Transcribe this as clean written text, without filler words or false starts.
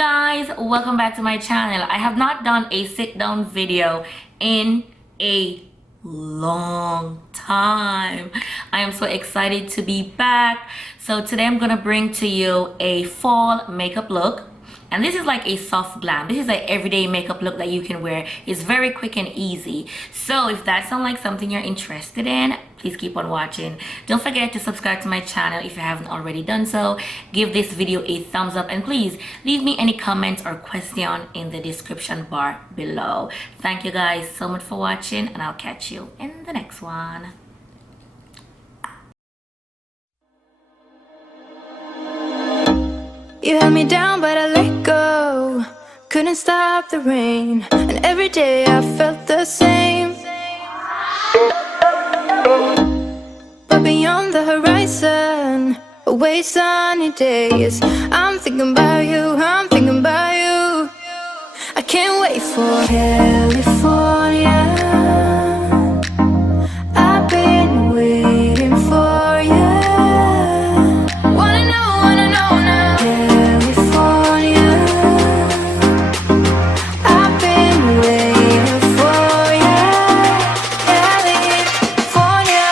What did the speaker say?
guys, welcome back to my channel. I have not done a sit down video in a long time. I am so excited to be back. So today I'm gonna bring to you a fall makeup look, and this is like a soft glam. This is an everyday makeup look that you can wear. It's very quick and easy. So if that sounds like something you're interested in, please keep on watching. Don't forget to subscribe to my channel if you haven't already done so. Give this video a thumbs up, and please leave me any comments or question in the description bar below. Thank you guys so much for watching, and I'll catch you in the next one. You held me down, but I let go. Couldn't stop the rain, and every day I felt the same. But beyond the horizon, away sunny days, I'm thinking about you, I'm thinking about you. I can't wait for California. I've been waiting for you. Wanna know now. California, I've been waiting for you. California.